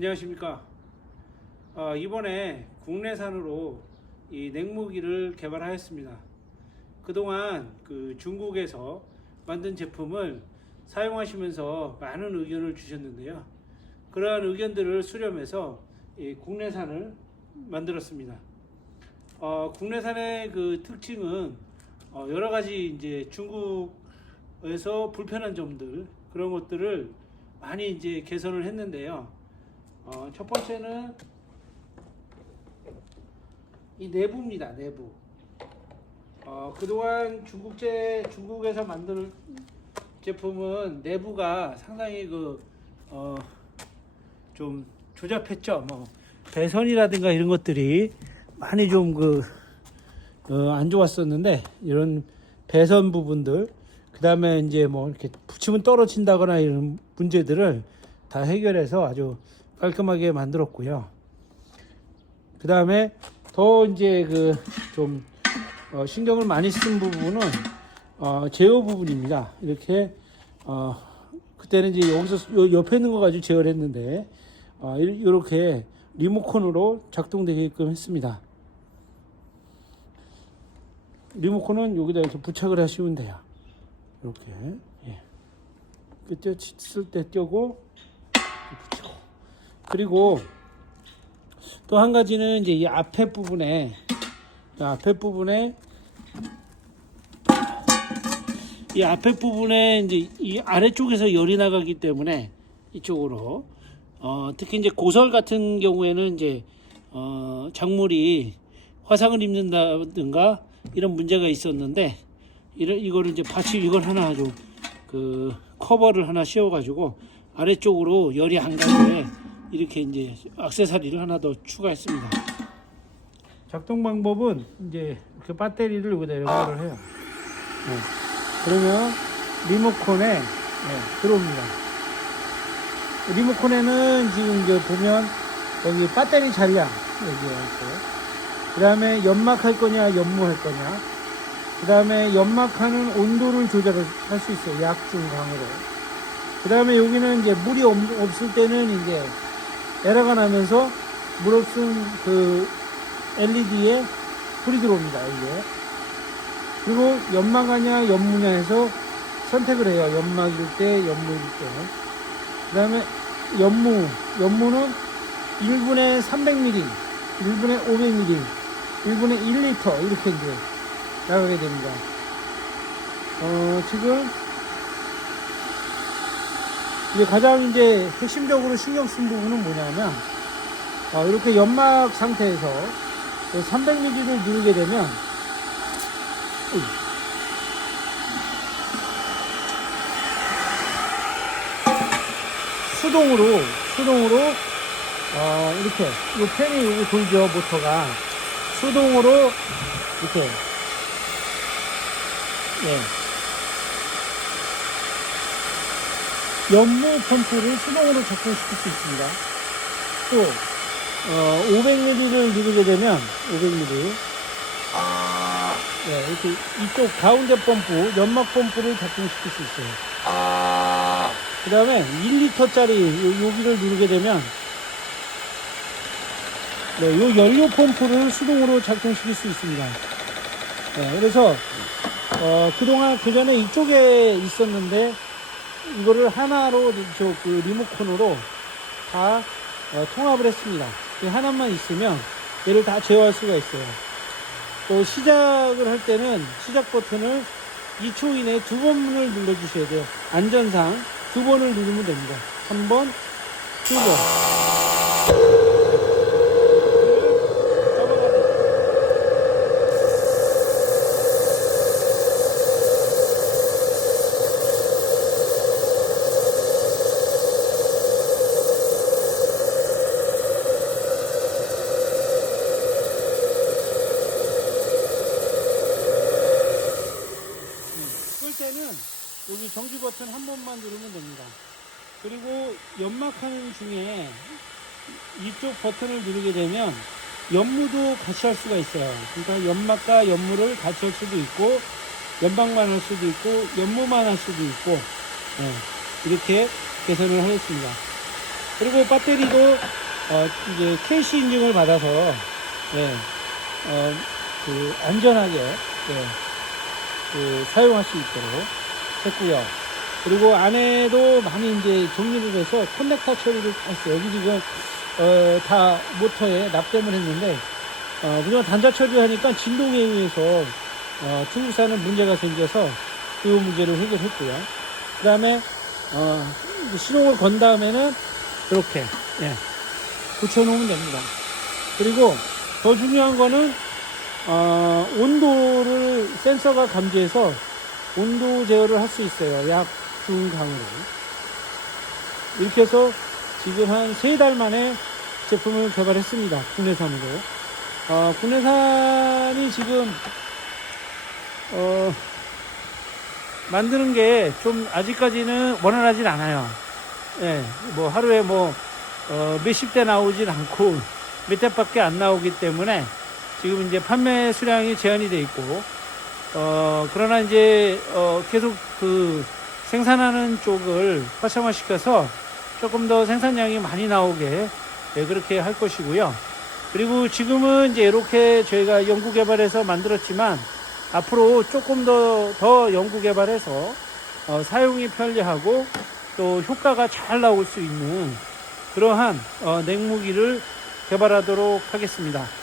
안녕하십니까. 어, 이번에 국내산으로 이 냉무기를 개발하였습니다. 그동안 그 중국에서 만든 제품을 사용하시면서 많은 의견을 주셨는데요. 그러한 의견들을 수렴해서 이 국내산을 만들었습니다. 어, 국내산의 그 특징은 어, 여러 가지 이제 중국에서 불편한 점들 그런 것들을 많이 이제 개선을 했는데요. 어, 첫 번째는 이 내부입니다. 내부. 어, 그동안 중국제 중국에서 만든 제품은 내부가 상당히 그 어, 좀 조잡했죠. 뭐 배선이라든가 이런 것들이 많이 좀그 어, 안 좋았었는데 이런 배선 부분들 그 다음에 이제 뭐 이렇게 붙이면 떨어진다거나 이런 문제들을 다 해결해서 아주 깔끔하게 만들었고요. 그 다음에 더 이제 그 좀 어, 신경을 많이 쓴 부분은 어, 제어 부분입니다. 이렇게 어, 그때는 이제 여기서 요 옆에 있는 거 가지고 제어를 했는데 어, 이- 이렇게 리모컨으로 작동되게끔 했습니다. 리모컨은 여기다 이렇게 부착을 하시면 돼요. 이렇게 예. 그때 쓸때 떼고 붙이고 그리고 또 한 가지는 이제 이 앞에 부분에 이 앞에 부분에 이 앞에 부분에 이제 이 아래쪽에서 열이 나가기 때문에 이쪽으로 어, 특히 이제 고설 같은 경우에는 이제 어, 작물이 화상을 입는다든가 이런 문제가 있었는데 이런 이거를 이제 받침 이걸 하나 좀 그 커버를 하나 씌워 가지고 아래쪽으로 열이 안 가게 이렇게 이제 액세서리를 하나 더 추가했습니다. 작동 방법은 이제 이렇게 배터리를 여기다 연결을 해요. 네. 그러면 리모컨에 네, 들어옵니다. 리모컨에는 지금 이제 보면 여기 배터리 잔량 여기가 있고 그 다음에 연막할 거냐 연무할 거냐 그 다음에 연막하는 온도를 조절할 수 있어요 약중 강으로 그 다음에 여기는 이제 물이 없, 없을 때는 이제 에러가 나면서 물 없음 그 LED에 불이 들어옵니다 이게 그리고 연막하냐 연무냐 해서 선택을 해요. 연막일 때 연무일 때 그 다음에 연무. 연무는 1분에 300ml 1분에 500ml 1분에 1리터 이렇게 이제 나가게 됩니다. 어 지금 이제 가장 이제 핵심적으로 신경 쓴 부분은 뭐냐면 어, 이렇게 연막 상태에서 300ml를 누르게 되면. 수동으로 수동으로 어, 이렇게 이 팬이 여기 돌죠 모터가 수동으로 이렇게 예. 연무 펌프를 수동으로 작동시킬 수 있습니다. 또 어, 500ml를 누르게 되면 500ml 네, 이렇게 이쪽 가운데 펌프, 연막 펌프를 작동시킬 수 있어요. 그 다음에 1리터짜리 여기를 누르게 되면 네, 요 연료 펌프를 수동으로 작동시킬 수 있습니다. 네, 그래서 어, 그동안 그 전에 이쪽에 있었는데 이거를 하나로 저 그 리모컨으로 다 어, 통합을 했습니다. 이 하나만 있으면 얘를 다 제어할 수가 있어요. 또 시작을 할 때는 시작 버튼을 2초 이내에 두 번을 눌러주셔야 돼요. 안전상 두 번을 누르면 됩니다. 한 번, 두 번. 누르면 됩니다. 그리고 연막하는 중에 이쪽 버튼을 누르게 되면 연무도 같이 할 수가 있어요. 그러니까 연막과 연무를 같이 할 수도 있고 연막만 할 수도 있고 연무만 할 수도 있고 예, 이렇게 개선을 하였습니다. 그리고 배터리도 어, 이제 KC 인증을 받아서 예, 어, 그 안전하게 예, 그 사용할 수 있도록 했고요. 그리고 안에도 많이 이제 정리를 해서 커넥터 처리를 했어요. 여기 지금 어, 다 모터에 납땜을 했는데 어, 그냥 단자 처리하니까 진동에 의해서 어, 중국산은 문제가 생겨서 그 문제를 해결했고요. 그 다음에 어, 시동을 건 다음에는 이렇게 예, 붙여놓으면 됩니다. 그리고 더 중요한 거는 어, 온도를 센서가 감지해서 온도 제어를 할 수 있어요. 약, 중, 강으로. 이렇게 해서 지금 한 세 달 만에 제품을 개발했습니다. 국내산으로. 어, 국내산이 지금, 어, 만드는 게 좀 아직까지는 원활하진 않아요. 예, 뭐 하루에 뭐, 어, 몇십 대 나오진 않고 몇 대밖에 안 나오기 때문에 지금 이제 판매 수량이 제한이 돼 있고, 어, 그러나 이제, 어, 계속 그 생산하는 쪽을 활성화 시켜서 조금 더 생산량이 많이 나오게 네, 그렇게 할 것이고요. 그리고 지금은 이제 이렇게 저희가 연구 개발해서 만들었지만 앞으로 조금 더, 더 연구 개발해서 어, 사용이 편리하고 또 효과가 잘 나올 수 있는 그러한 어, 냉무기를 개발하도록 하겠습니다.